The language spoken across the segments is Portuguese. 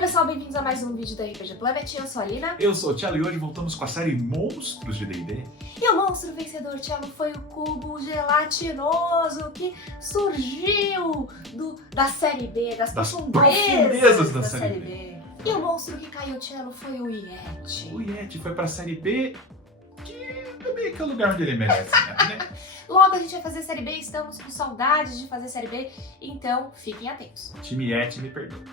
pessoal, bem-vindos a mais um vídeo da RPG Planet. Eu sou a Lina. Eu sou o Thiago e hoje voltamos com a série Monstros de D&D. E o monstro vencedor, Thiago, foi o cubo gelatinoso que surgiu da série B, das profundezas da série B. E o monstro que caiu, Thiago, foi o Yeti. O Yeti foi pra série B, que também é o lugar onde ele merece, né? Logo a gente vai fazer série B, estamos com saudades de fazer série B, então fiquem atentos. Time Yeti, me perdoa.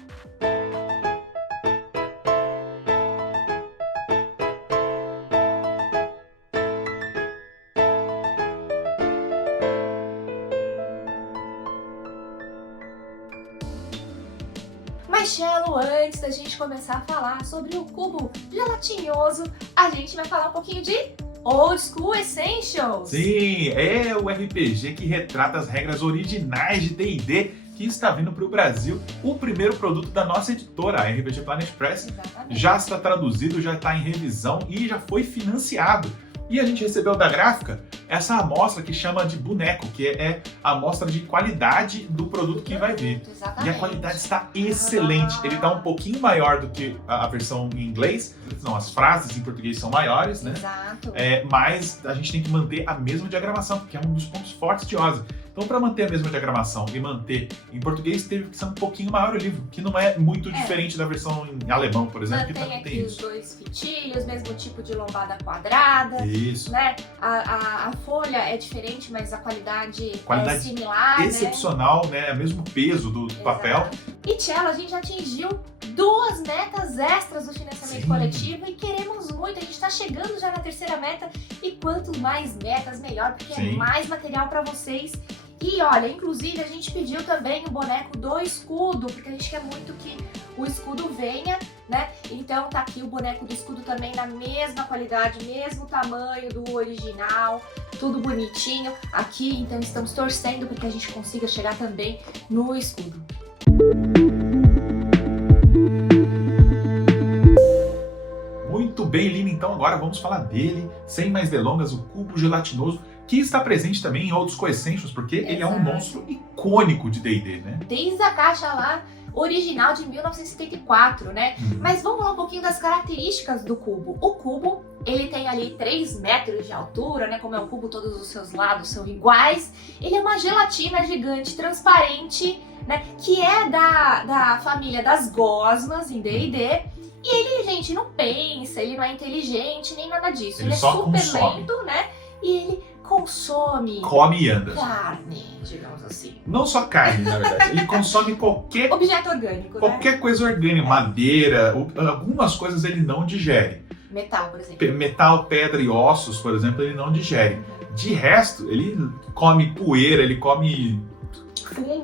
Mas, Cello, antes da gente começar a falar sobre o cubo gelatinoso, a gente vai falar um pouquinho de Old School Essentials. Sim, é o RPG que retrata as regras originais de D&D que está vindo para o Brasil. O primeiro produto da nossa editora, a RPG Planet Press, Exatamente. já está traduzido, já está em revisão e já foi financiado. E a gente recebeu da gráfica essa amostra que chama de boneco, que é a amostra de qualidade do produto que vai vir. Exatamente. E a qualidade está excelente. Ele está um pouquinho maior do que a versão em inglês. Não, as frases em português são maiores, né? Exato. Mas a gente tem que manter a mesma diagramação, porque é um dos pontos fortes de Ozzy. Então, para manter a mesma diagramação e manter em português, teve que ser um pouquinho maior o livro, que não é muito diferente da versão em alemão, por exemplo. Mantém que aqui tem os isso. dois fitilhos, mesmo tipo de lombada quadrada, Isso. né? A folha é diferente, mas a qualidade é Qualidade similar, excepcional, né? É o mesmo peso do papel. E, Tchela, a gente já atingiu 2 metas extras do financiamento Sim. coletivo e queremos muito. A gente tá chegando já na 3ª meta e quanto mais metas, melhor, porque Sim. é mais material para vocês. E olha, inclusive a gente pediu também o boneco do escudo, porque a gente quer muito que o escudo venha, né? Então tá aqui o boneco do escudo também na mesma qualidade, mesmo tamanho do original, tudo bonitinho aqui. Então estamos torcendo para que a gente consiga chegar também no escudo. Muito bem, Lina. Então agora vamos falar dele, sem mais delongas, o cubo gelatinoso, que está presente também em outros Coessentials, porque ele é um Exato. monstro icônico de D&D, né? Desde a caixa lá original de 1974, né? Mas vamos falar um pouquinho das características do cubo. O cubo, ele tem ali 3 metros de altura, né? Como é um cubo, todos os seus lados são iguais. Ele é uma gelatina gigante, transparente, né? Que é da família das gosmas em D&D. E ele, gente, não pensa, ele não é inteligente, nem nada disso. Ele Ele é só super consome. lento, né? E ele consome Come e anda. carne, digamos assim. Não só carne, na verdade. Ele consome qualquer Objeto orgânico, né? coisa orgânica, madeira, algumas coisas ele não digere. Metal, por exemplo. Metal, pedra e ossos, por exemplo, ele não digere. De resto, ele come poeira, ele come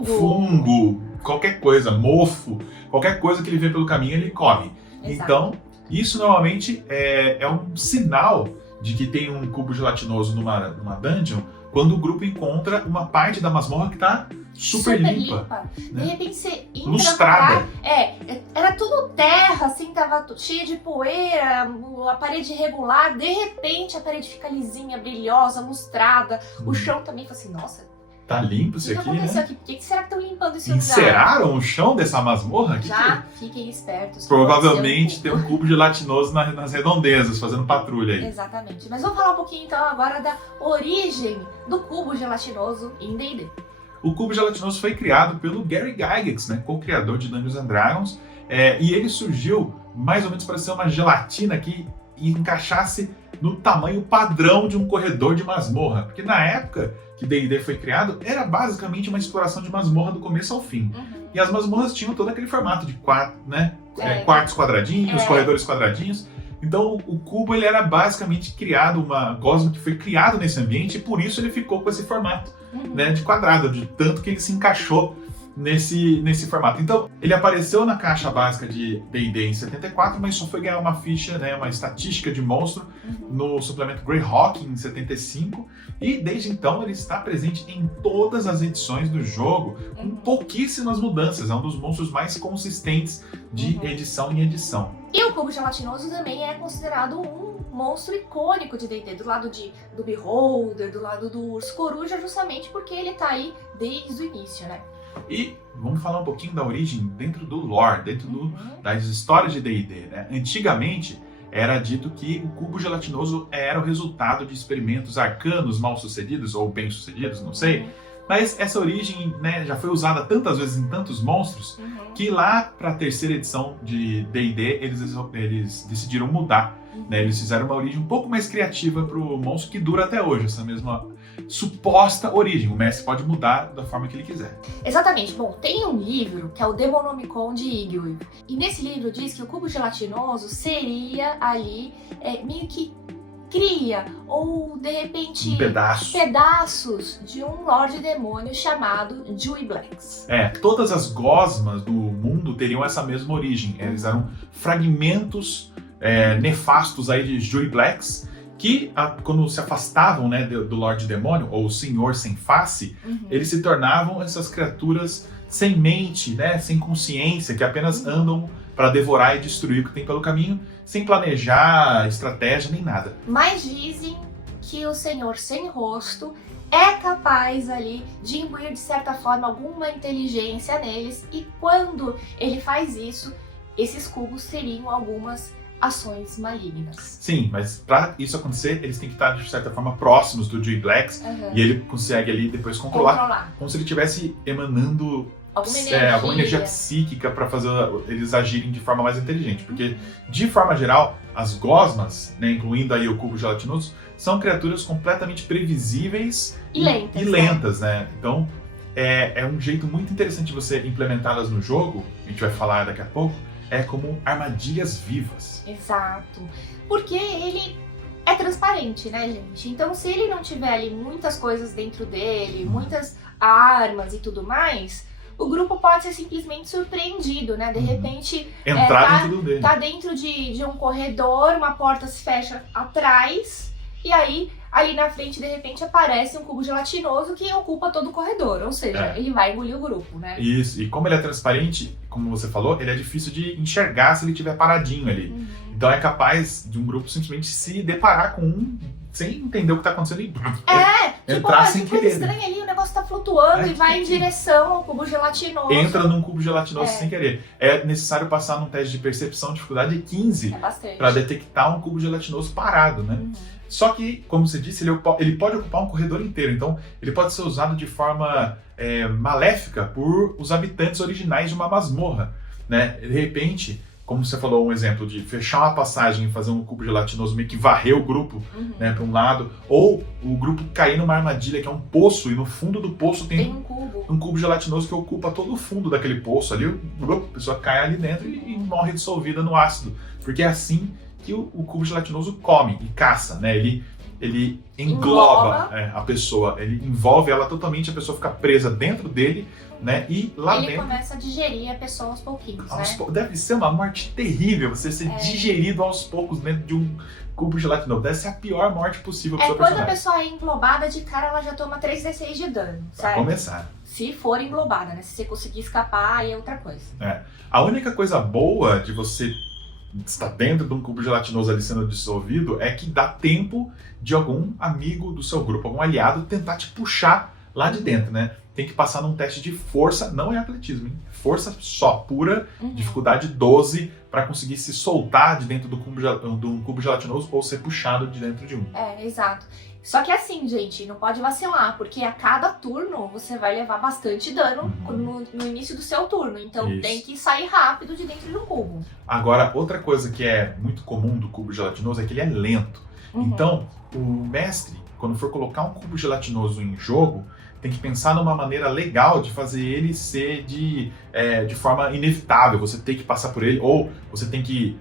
fungo, qualquer coisa, mofo, qualquer coisa que ele vê pelo caminho ele come. Exato. Então, isso normalmente é um sinal de que tem um cubo gelatinoso numa dungeon, quando o grupo encontra uma parte da masmorra que está super limpa. De né? repente você entra Lustrada. no lugar, era tudo terra, assim, tava cheia de poeira, a parede irregular, de repente a parede fica lisinha, brilhosa, lustrada, o chão também, fala assim, nossa, Tá limpo o isso que aqui, aconteceu né? aqui? Por que será que estão limpando esse lugar? Enceraram o chão dessa masmorra? Já fiquem espertos. que Provavelmente pode tem ser um cubo gelatinoso nas redondezas, fazendo patrulha aí. Exatamente. Mas vamos falar um pouquinho então agora da origem do cubo gelatinoso em D&D. O cubo gelatinoso foi criado pelo Gary Gygax, né, co-criador de Dungeons and Dragons, e ele surgiu mais ou menos para ser uma gelatina que encaixasse no tamanho padrão de um corredor de masmorra. Porque na época que D&D foi criado, era basicamente uma exploração de masmorra do começo ao fim. E as masmorras tinham todo aquele formato de quartos quadradinhos, corredores quadradinhos. Então o cubo ele era basicamente criado, uma gosma que foi criado nesse ambiente, e por isso ele ficou com esse formato, né, de quadrado, de tanto que ele se encaixou nesse formato. Então ele apareceu na caixa básica de D&D em 74, mas só foi ganhar uma ficha, né, uma estatística de monstro no suplemento Greyhawk em 75, e desde então ele está presente em todas as edições do jogo, com pouquíssimas mudanças. É um dos monstros mais consistentes de edição em edição. E o cubo gelatinoso também é considerado um monstro icônico de D&D, do lado do Beholder, do lado do Urso Coruja, justamente porque ele tá aí desde o início, né? E vamos falar um pouquinho da origem dentro do lore, dentro das histórias de D&D, né? Antigamente, era dito que o cubo gelatinoso era o resultado de experimentos arcanos mal-sucedidos ou bem-sucedidos, não sei. Mas essa origem, né, já foi usada tantas vezes em tantos monstros que lá para a terceira edição de D&D eles decidiram mudar. Né? Eles fizeram uma origem um pouco mais criativa para o monstro que dura até hoje, essa mesma suposta origem. O mestre pode mudar da forma que ele quiser. Exatamente. Bom, tem um livro que é o Demonomicon de Igor. E nesse livro diz que o cubo gelatinoso seria ali meio que cria, ou de repente pedaços de um Lorde Demônio chamado Juiblex. Todas as gosmas do mundo teriam essa mesma origem. Eles eram fragmentos nefastos aí de Juiblex, que quando se afastavam, né, do Lorde Demônio, ou o Senhor Sem Face, eles se tornavam essas criaturas sem mente, né, sem consciência, que apenas andam para devorar e destruir o que tem pelo caminho, sem planejar estratégia nem nada. Mas dizem que o Senhor Sem Rosto é capaz ali de imbuir de certa forma alguma inteligência neles, e quando ele faz isso, esses cubos teriam algumas ações malignas. Sim, mas para isso acontecer, eles têm que estar de certa forma próximos do Juiblex, e ele consegue ali depois controlar. Como se ele estivesse emanando alguma energia psíquica para fazer eles agirem de forma mais inteligente. Porque, de forma geral, as gosmas, né, incluindo aí o cubo gelatinoso, são criaturas completamente previsíveis e lentas, né? Então, é um jeito muito interessante de você implementá-las no jogo, a gente vai falar daqui a pouco, como armadilhas vivas. Exato. Porque ele é transparente, né, gente? Então, se ele não tiver ali muitas coisas dentro dele, muitas armas e tudo mais, o grupo pode ser simplesmente surpreendido, né? De repente, tá dentro de um corredor, uma porta se fecha atrás, e aí, ali na frente, de repente, aparece um cubo gelatinoso que ocupa todo o corredor. Ou seja, ele vai engolir o grupo, né? Isso, e como ele é transparente, como você falou, ele é difícil de enxergar se ele estiver paradinho ali. Então é capaz de um grupo simplesmente se deparar com um sem entender o que tá acontecendo e entrar sem querer. Estranha ali, o negócio tá flutuando e vai em direção ao cubo gelatinoso. Entra num cubo gelatinoso sem querer. É necessário passar num teste de percepção, dificuldade 15, para detectar um cubo gelatinoso parado, né? Só que, como você disse, ele pode ocupar um corredor inteiro, então ele pode ser usado de forma maléfica por os habitantes originais de uma masmorra, né? De repente, como você falou, um exemplo de fechar uma passagem e fazer um cubo gelatinoso meio que varrer o grupo, né, para um lado, ou o grupo cair numa armadilha que é um poço, e no fundo do poço tem um cubo gelatinoso que ocupa todo o fundo daquele poço ali, a pessoa cai ali dentro e morre dissolvida no ácido, porque é assim que o cubo gelatinoso come e caça, né? Ele engloba a pessoa, ele envolve ela totalmente, a pessoa fica presa dentro dele, né? E lá dentro... Ele começa a digerir a pessoa aos pouquinhos, né? Deve ser uma morte terrível, você ser digerido aos poucos dentro de um cubo gelatinoso. Deve ser a pior morte possível pro seu personagem. Quando a pessoa é englobada, de cara ela já toma 3d6 de dano, certo? Pra começar. Se for englobada, né? Se você conseguir escapar, aí é outra coisa. A única coisa boa de você está dentro de um cubo gelatinoso ali sendo dissolvido é que dá tempo de algum amigo do seu grupo, algum aliado, tentar te puxar lá de dentro, né? Tem que passar num teste de força, não é atletismo, hein? Força só, pura, dificuldade 12, para conseguir se soltar de dentro do cubo gelatinoso ou ser puxado de dentro de um. Exato. Só que assim, gente, não pode vacilar, porque a cada turno você vai levar bastante dano no início do seu turno. Então tem que sair rápido de dentro do cubo. Agora, outra coisa que é muito comum do cubo gelatinoso é que ele é lento. Então, o mestre, quando for colocar um cubo gelatinoso em jogo, tem que pensar numa maneira legal de fazer ele ser de forma inevitável. Você tem que passar por ele, ou você tem que,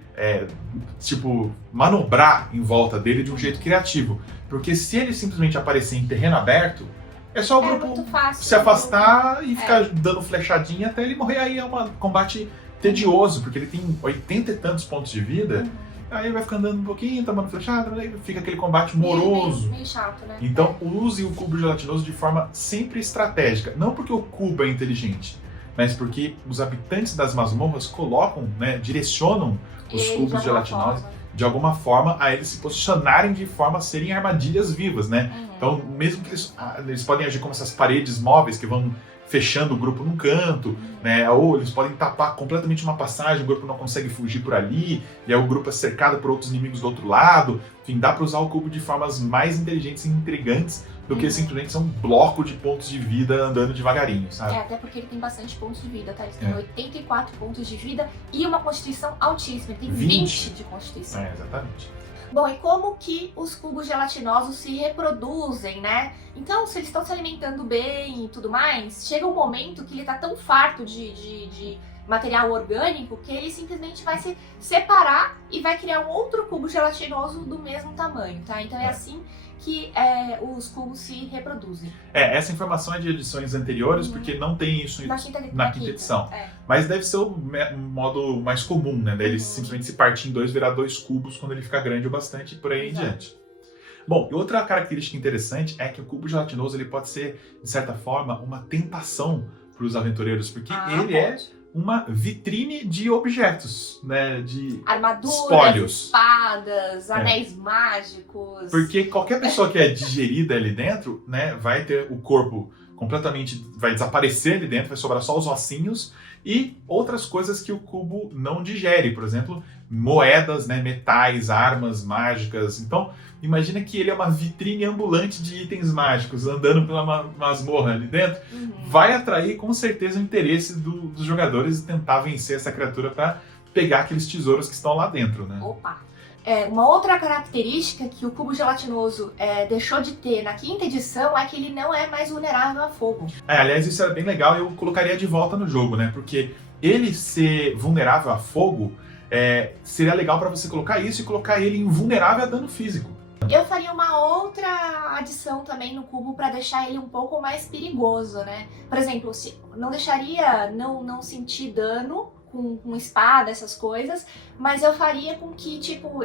manobrar em volta dele de um jeito criativo. Porque se ele simplesmente aparecer em terreno aberto, é só o grupo se afastar e ficar dando flechadinha até ele morrer. Aí é um combate tedioso, porque ele tem 80 e tantos pontos de vida. Aí ele vai ficar andando um pouquinho, tomando flechada, aí fica aquele combate moroso. Meio chato, né? Então use o cubo gelatinoso de forma sempre estratégica. Não porque o cubo é inteligente, mas porque os habitantes das masmorras colocam, né, direcionam os cubos gelatinosos de alguma forma a eles se posicionarem de forma a serem armadilhas vivas, né? Então, mesmo que eles podem agir como essas paredes móveis que vão fechando o grupo num canto, né? Ou eles podem tapar completamente uma passagem, o grupo não consegue fugir por ali, e aí o grupo é cercado por outros inimigos do outro lado. Enfim, dá para usar o cubo de formas mais inteligentes e intrigantes do que simplesmente ser um bloco de pontos de vida andando devagarinho, sabe? Até porque ele tem bastante pontos de vida, tá? Ele tem 84 pontos de vida e uma constituição altíssima. Ele tem 20 de constituição. Exatamente. Bom, e como que os cubos gelatinosos se reproduzem, né? Então, se eles estão se alimentando bem e tudo mais, chega um momento que ele tá tão farto de material orgânico que ele simplesmente vai se separar e vai criar um outro cubo gelatinoso do mesmo tamanho, tá? Então é assim que os cubos se reproduzem. Essa informação é de edições anteriores, porque não tem isso na quinta edição. Mas deve ser um modo mais comum, né? Daí ele simplesmente se partir em dois, virar 2 cubos quando ele ficar grande o bastante e por aí em diante. Bom, e outra característica interessante é que o cubo gelatinoso ele pode ser, de certa forma, uma tentação para os aventureiros, porque ele é uma vitrine de objetos, né? De armaduras, espólios, espadas, anéis mágicos. Porque qualquer pessoa que é digerida ali dentro, né, vai ter o corpo completamente, vai desaparecer ali dentro, vai sobrar só os ossinhos e outras coisas que o cubo não digere, por exemplo, moedas, né, metais, armas mágicas. Então, imagina que ele é uma vitrine ambulante de itens mágicos andando pela masmorra ali dentro. Vai atrair com certeza o interesse dos jogadores e tentar vencer essa criatura para pegar aqueles tesouros que estão lá dentro, né? Opa! Uma outra característica que o cubo gelatinoso deixou de ter na quinta edição é que ele não é mais vulnerável a fogo. Aliás, isso era bem legal e eu colocaria de volta no jogo, né? Porque ele ser vulnerável a fogo seria legal para você colocar isso e colocar ele invulnerável a dano físico. Eu faria uma outra adição também no cubo para deixar ele um pouco mais perigoso, né? Por exemplo, não deixaria não sentir dano com espada, essas coisas, mas eu faria com que, tipo,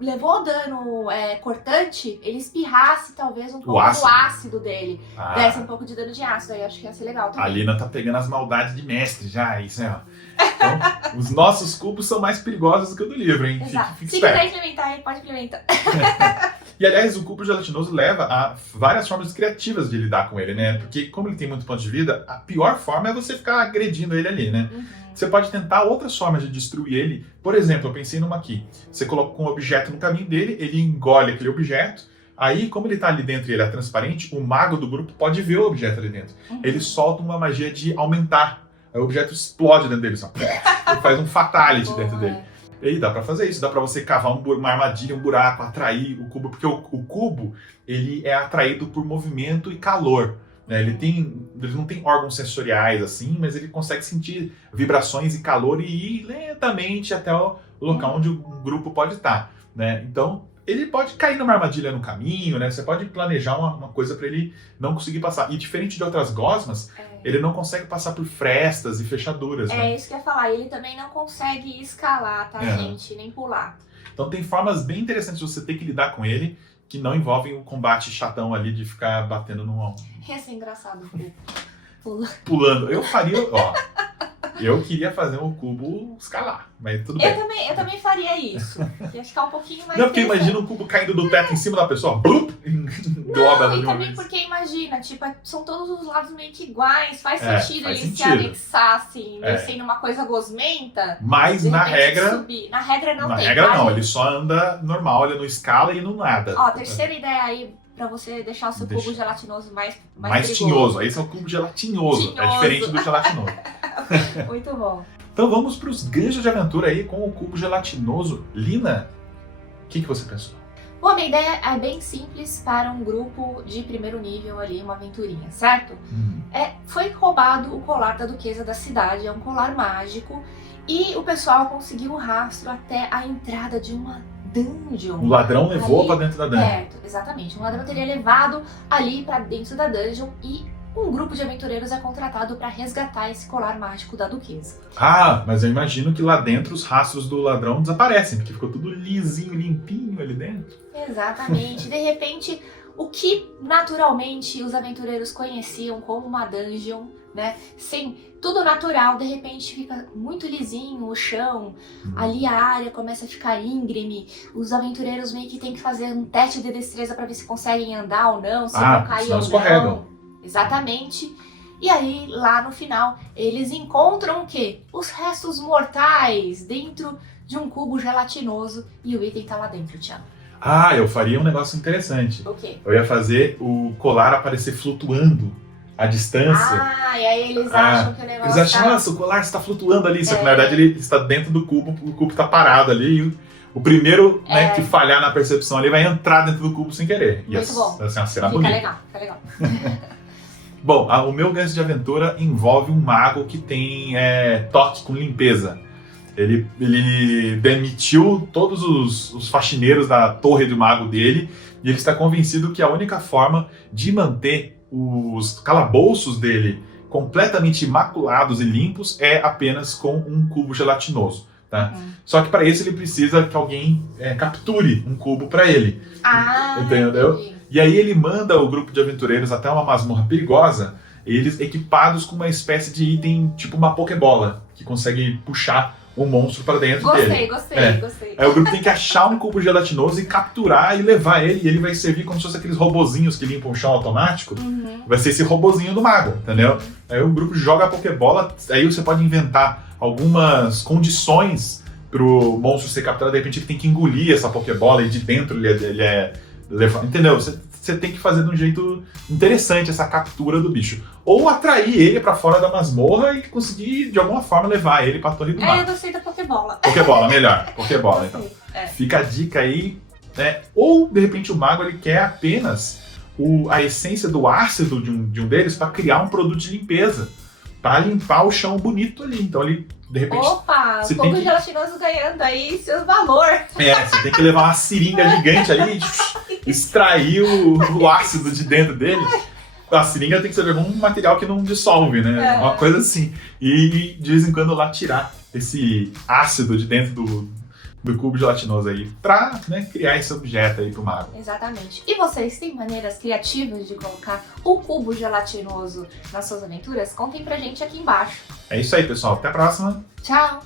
levou dano cortante, ele espirrasse talvez um pouco do ácido dele. Desse um pouco de dano de ácido, aí acho que ia ser legal também. A Lina tá pegando as maldades de mestre já, isso ó. Então, os nossos cubos são mais perigosos do que o do livro, hein? Exato. Fique Se esperto. quiser implementar, aí pode implementar. E, aliás, o cubo gelatinoso leva a várias formas criativas de lidar com ele, né? Porque, como ele tem muito ponto de vida, a pior forma é você ficar agredindo ele ali, né? Você pode tentar outras formas de destruir ele. Por exemplo, eu pensei numa aqui. Você coloca um objeto no caminho dele, ele engole aquele objeto. Aí, como ele tá ali dentro e ele é transparente, o mago do grupo pode ver o objeto ali dentro. Ele solta uma magia de aumentar. Aí o objeto explode dentro dele, só. Ele faz um fatality dentro dele. E aí dá pra fazer isso, dá pra você cavar uma armadilha, um buraco, atrair o cubo, porque o cubo, ele é atraído por movimento e calor. Né? Ele não tem órgãos sensoriais assim, mas ele consegue sentir vibrações e calor e ir lentamente até o local onde o grupo pode estar. Né? Então, ele pode cair numa armadilha no caminho, né? Você pode planejar uma coisa para ele não conseguir passar. E diferente de outras gosmas, ele não consegue passar por frestas e fechaduras. Né? Isso que eu ia falar. Ele também não consegue escalar, tá, gente? Nem pular. Então tem formas bem interessantes de você ter que lidar com ele, que não envolvem o combate chatão ali de ficar batendo no... Ia ser engraçado. Pulando. Eu faria, ó... Eu queria fazer um cubo escalar, mas tudo bem. Eu também faria isso. Ia ficar um pouquinho mais... Não, porque imagina um cubo caindo do teto em cima da pessoa, blup, engloba e também porque imagina, tipo, são todos os lados meio que iguais, faz sentido faz eles se sentido. anexassem, sendo uma coisa gosmenta. Mas na regra... Subir. Na regra não na tem. regra não, ele só anda normal, ele não escala e não nada. Ó, terceira ideia aí pra você deixar o seu cubo gelatinoso mais tinhoso. perigoso. Esse é o cubo gelatinoso. É diferente do gelatinoso. Muito bom. Então vamos para os ganchos de aventura aí com o cubo gelatinoso. Lina, o que você pensou? Bom, a minha ideia é bem simples para um grupo de primeiro nível ali, uma aventurinha, certo? Foi roubado o colar da duquesa da cidade, é um colar mágico, e o pessoal conseguiu um rastro até a entrada de uma dungeon. O ladrão levou para dentro da dungeon. Certo, exatamente. Um ladrão teria levado ali para dentro da dungeon e um grupo de aventureiros é contratado para resgatar esse colar mágico da duquesa. Ah, mas eu imagino que lá dentro os rastros do ladrão desaparecem, porque ficou tudo lisinho, limpinho ali dentro. Exatamente. De repente, o que naturalmente os aventureiros conheciam como uma dungeon, né? Sem tudo natural, de repente fica muito lisinho o chão, ali a área começa a ficar íngreme, os aventureiros meio que tem que fazer um teste de destreza para ver se conseguem andar ou não, se vão cair ou não. Escorregam. Exatamente. E aí, lá no final, eles encontram o quê? Os restos mortais dentro de um cubo gelatinoso e o item tá lá dentro, Thiago. Ah, eu faria um negócio interessante. O quê? Eu ia fazer o colar aparecer flutuando à distância. Ah, e aí eles acham que o negócio Eles acham, nossa, o colar está flutuando ali, só que na verdade ele está dentro do cubo, o cubo está parado ali e o primeiro né, que falhar na percepção ali vai entrar dentro do cubo sem querer. Muito bom. Essa é uma cena Fica bonita. legal, fica legal. Bom, o meu gancho de aventura envolve um mago que tem toque com limpeza. Ele demitiu todos os faxineiros da torre do mago dele e ele está convencido que a única forma de manter os calabouços dele completamente imaculados e limpos é apenas com um cubo gelatinoso. Tá? Só que para isso ele precisa que alguém capture um cubo para ele. Entendeu? Entendi. E aí ele manda o grupo de aventureiros até uma masmorra perigosa, eles equipados com uma espécie de item, tipo uma pokebola, que consegue puxar um monstro para dentro dele. Gostei. Aí o grupo tem que achar um cubo gelatinoso e capturar e levar ele, e ele vai servir como se fosse aqueles robozinhos que limpam o chão automático. Vai ser esse robozinho do mago, entendeu? Aí o grupo joga a pokebola, aí você pode inventar algumas condições pro monstro ser capturado, de repente ele tem que engolir essa pokebola e de dentro ele é levado, entendeu? Você tem que fazer de um jeito interessante essa captura do bicho. Ou atrair ele pra fora da masmorra e conseguir, de alguma forma, levar ele pra torre do mago. Eu gostei da pokebola. Pokebola, melhor. Pokebola, então. É. Fica a dica aí, né? Ou, de repente, o mago ele quer apenas a essência do ácido de um deles pra criar um produto de limpeza. Pra limpar o chão bonito ali. Então, ele, de repente... Opa, você um pouco tem que- gelatinoso ganhando aí seu valor. você tem que levar uma seringa gigante ali e extrair o ácido de dentro dele. A seringa tem que ser algum material que não dissolve, né? Uma coisa assim. E de vez em quando lá tirar esse ácido de dentro do cubo gelatinoso aí pra criar esse objeto aí pro mago. Exatamente. E vocês têm maneiras criativas de colocar o cubo gelatinoso nas suas aventuras? Contem pra gente aqui embaixo. É isso aí, pessoal. Até a próxima. Tchau!